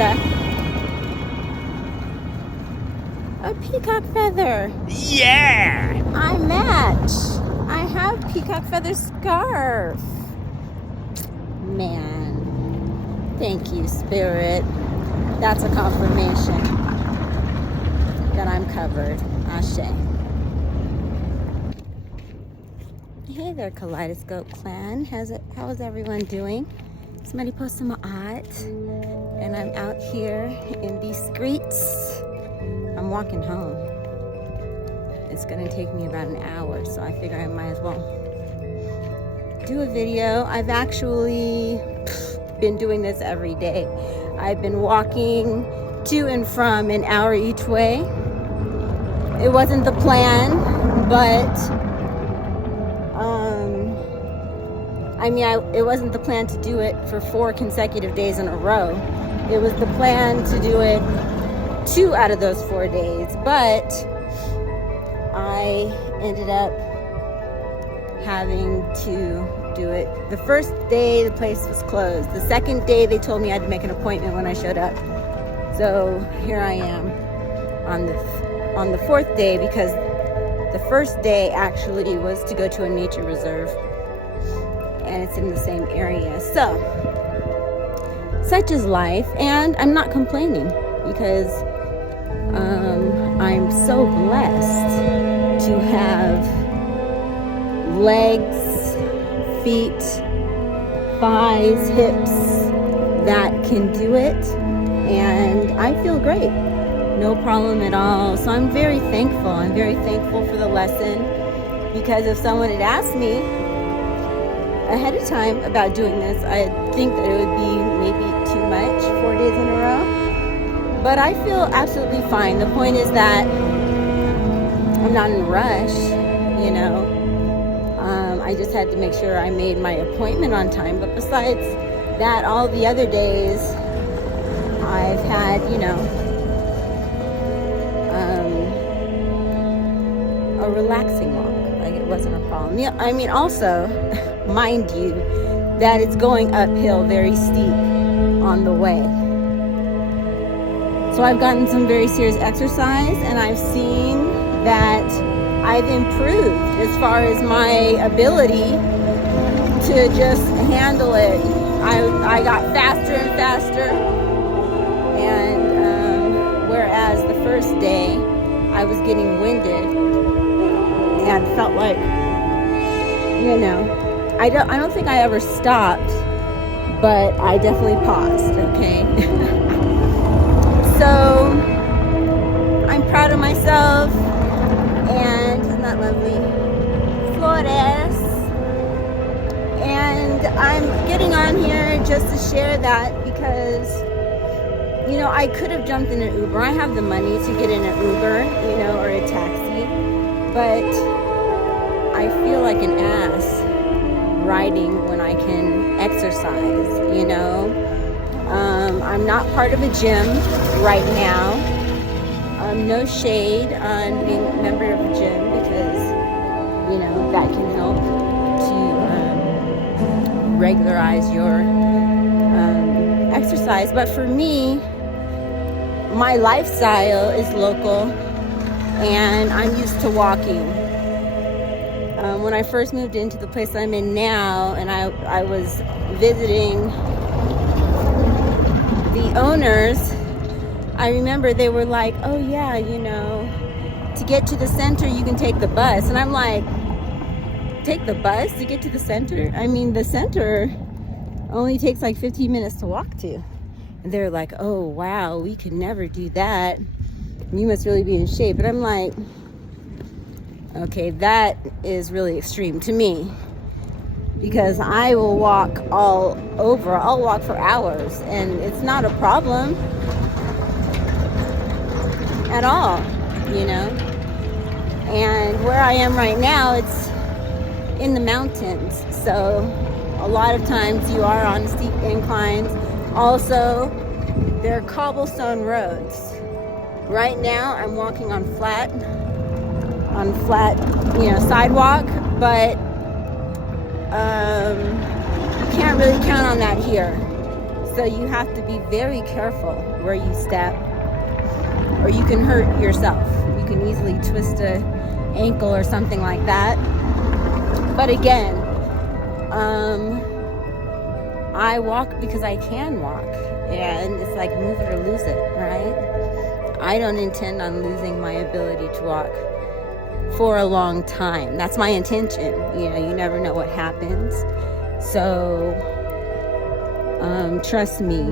a peacock feather. Yeah! I match. I have peacock feather scarf. Man, thank you, Spirit. That's a confirmation that I'm covered. Ashe. Hey there, Kaleidoscope Klan. How is everyone doing? It's Mariposa Ma'at, and I'm out here in these streets. I'm walking home. It's gonna take me about an hour, so I figure I might as well do a video. I've actually been doing this every day. I've been walking to and from an hour each way. It wasn't the plan, but it wasn't the plan to do it for 4 consecutive days in a row. It was the plan to do it 2 out of those 4 days, but I ended up having to do it. The first day the place was closed. The second day they told me I had to make an appointment when I showed up. So here I am on the 4th day, because the first day actually was to go to a nature reserve, and it's in the same area. So such is life, and I'm not complaining because I'm so blessed to have legs, feet, thighs, hips that can do it, and I feel great. No problem at all. So I'm very thankful. I'm very thankful for the lesson, because if someone had asked me ahead of time about doing this, I think that it would be maybe too much, 4 days in a row. But I feel absolutely fine. The point is that I'm not in a rush, you know. I just had to make sure I made my appointment on time. But besides that, all the other days I've had, you know, a relaxing walk. Like, it wasn't a problem. Yeah, I mean, also, mind you, that it's going uphill very steep on the way. So I've gotten some very serious exercise, and I've seen that I've improved as far as my ability to just handle it. I got faster and faster, and whereas the first day I was getting winded and felt like, you know, I don't think I ever stopped, but I definitely paused, okay? So I'm proud of myself, and isn't that lovely? Flores. And I'm getting on here just to share that because, you know, I could have jumped in an Uber. I have the money to get in an Uber, you know, or a taxi, but I feel like an ass riding when I can exercise, you know. I'm not part of a gym right now. No shade on being a member of a gym, because, you know, that can help to regularize your exercise. But for me, my lifestyle is local, and I'm used to walking. When I first moved into the place I'm in now, and I was visiting the owners, I remember they were like, oh yeah, you know, to get to the center you can take the bus. And I'm like, take the bus to get to the center? I mean, the center only takes like 15 minutes to walk to. And they're like, oh wow, we could never do that. You must really be in shape. But I'm like, okay, that is really extreme to me, because I will walk all over. I'll walk for hours, and it's not a problem at all, you know. And where I am right now, it's in the mountains, so a lot of times you are on steep inclines. Also, there are cobblestone roads. Right now I'm walking on flat, you know, sidewalk, but you can't really count on that here. So you have to be very careful where you step, or you can hurt yourself. You can easily twist an ankle or something like that. But again, I walk because I can walk, and it's like move it or lose it, right? I don't intend on losing my ability to walk for a long time. That's my intention. You know, you never know what happens. So trust me, in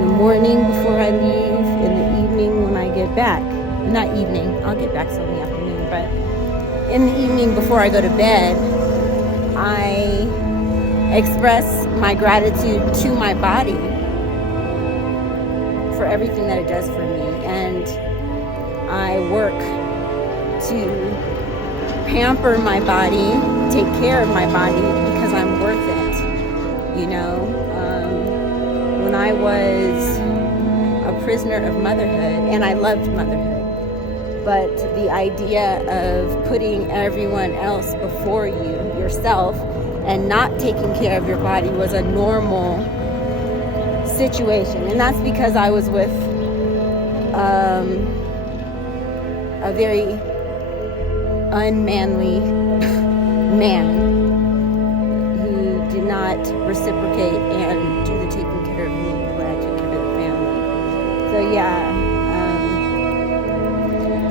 the morning before I leave, in the evening when I get back, not evening, I'll get back so in the afternoon, but in the evening before I go to bed, I express my gratitude to my body for everything that it does for me, and I work to pamper my body, take care of my body, because I'm worth it. You know, when I was a prisoner of motherhood, and I loved motherhood, but the idea of putting everyone else before you, yourself, and not taking care of your body was a normal situation. And that's because I was with a very unmanly man who did not reciprocate and do the taking care of me when I took care of the family. So yeah,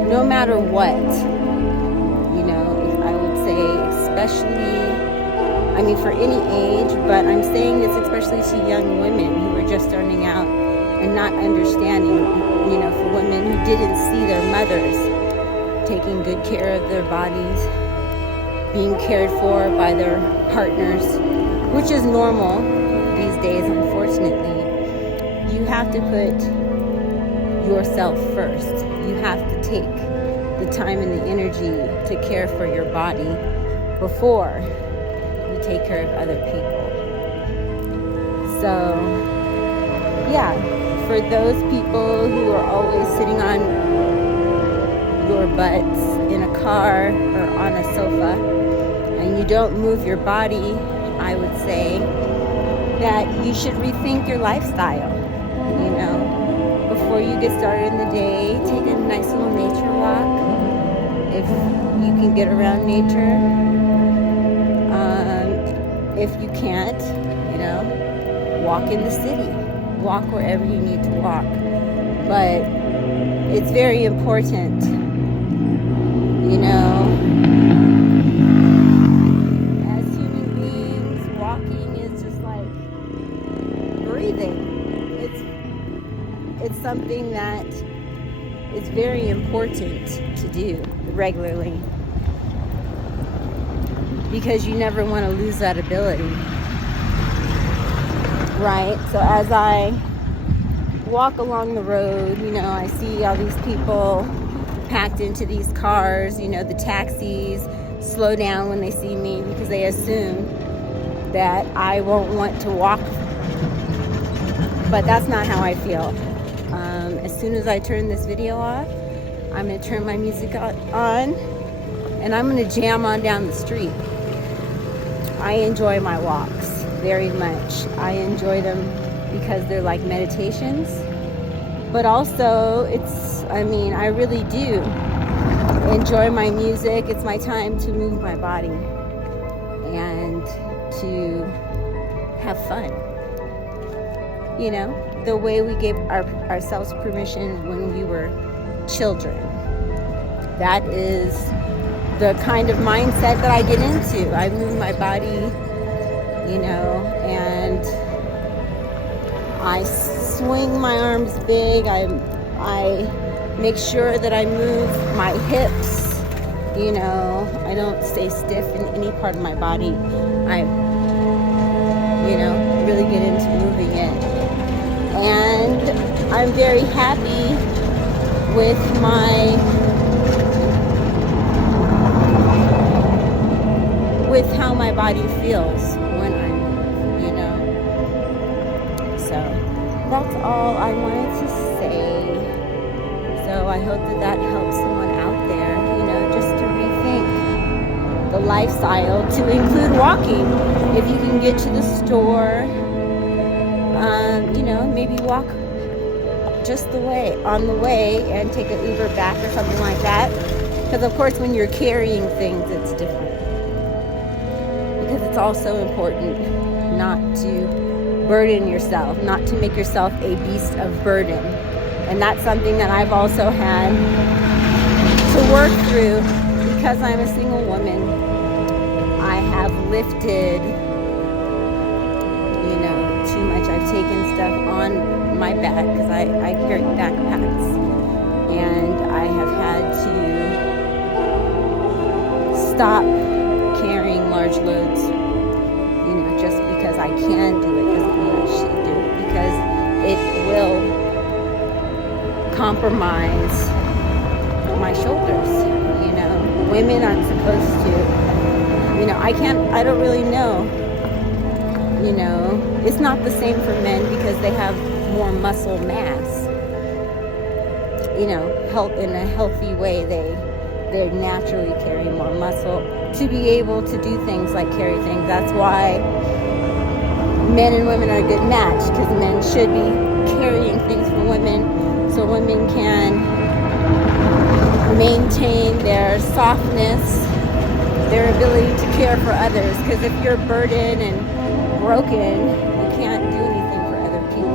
no matter what, you know, I would say, especially, I mean, for any age, but I'm saying this especially to young women who are just starting out and not understanding, you know, for women who didn't see their mothers taking good care of their bodies, being cared for by their partners, which is normal these days, unfortunately. You have to put yourself first. You have to take the time and the energy to care for your body before you take care of other people. So, yeah, for those people who are always sitting on your butts in a car or on a sofa and you don't move your body, I would say that you should rethink your lifestyle. You know, before you get started in the day, take a nice little nature walk if you can get around nature. If you can't, you know, walk in the city, walk wherever you need to walk. But it's very important, you know, as human beings, walking is just like breathing. It's something that is very important to do regularly, because you never want to lose that ability, right? So as I walk along the road, you know, I see all these people packed into these cars, you know, the taxis slow down when they see me because they assume that I won't want to walk, but that's not how I feel. As soon as I turn this video off, I'm going to turn my music on and I'm going to jam on down the street. I enjoy my walks very much. I enjoy them because they're like meditations, but also I really do enjoy my music. It's my time to move my body and to have fun. You know, the way we gave ourselves permission when we were children. That is the kind of mindset that I get into. I move my body, you know, and I swing my arms big. I make sure that I move my hips, you know. I don't stay stiff in any part of my body. I, you know, really get into moving it. And I'm very happy with how my body feels when I'm, you know. So that's all I wanted to say. So I hope that helps someone out there, you know, just to rethink the lifestyle to include walking. If you can get to the store maybe walk just on the way and take an Uber back or something like that. Because of course when you're carrying things, it's different. Because it's also important not to burden yourself, not to make yourself a beast of burden. And that's something that I've also had to work through because I'm a single woman. I have lifted, too much. I've taken stuff on my back because I carry backpacks, and I have had to stop carrying large loads, just because I can do it doesn't mean I should do it, because it will compromise my shoulders. Women aren't supposed to, I don't really know. It's not the same for men because they have more muscle mass. In a healthy way, they naturally carry more muscle to be able to do things like carry things. That's why men and women are a good match, because men should be carrying things for women so women can maintain their softness, their ability to care for others. Because if you're burdened and broken, you can't do anything for other people.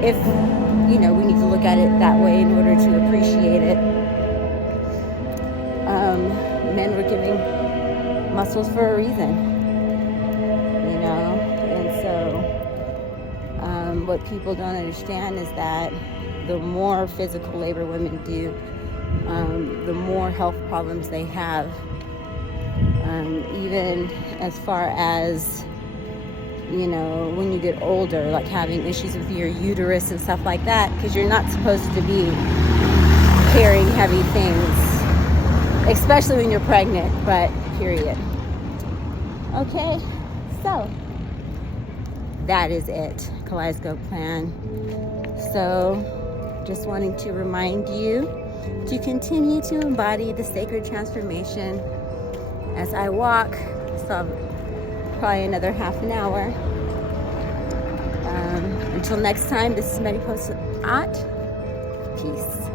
If we need to look at it that way in order to appreciate it. Men were giving muscles for a reason, and so what people don't understand is that the more physical labor women do, the more health problems they have, even as far as when you get older, like having issues with your uterus and stuff like that, because you're not supposed to be carrying heavy things, especially when you're pregnant, but period. Okay, so that is it, Kaleidoscope Klan. So just wanting to remind you to continue to embody the sacred transformation as I walk. So probably another half an hour. Until next time, this is Mariposa. Peace.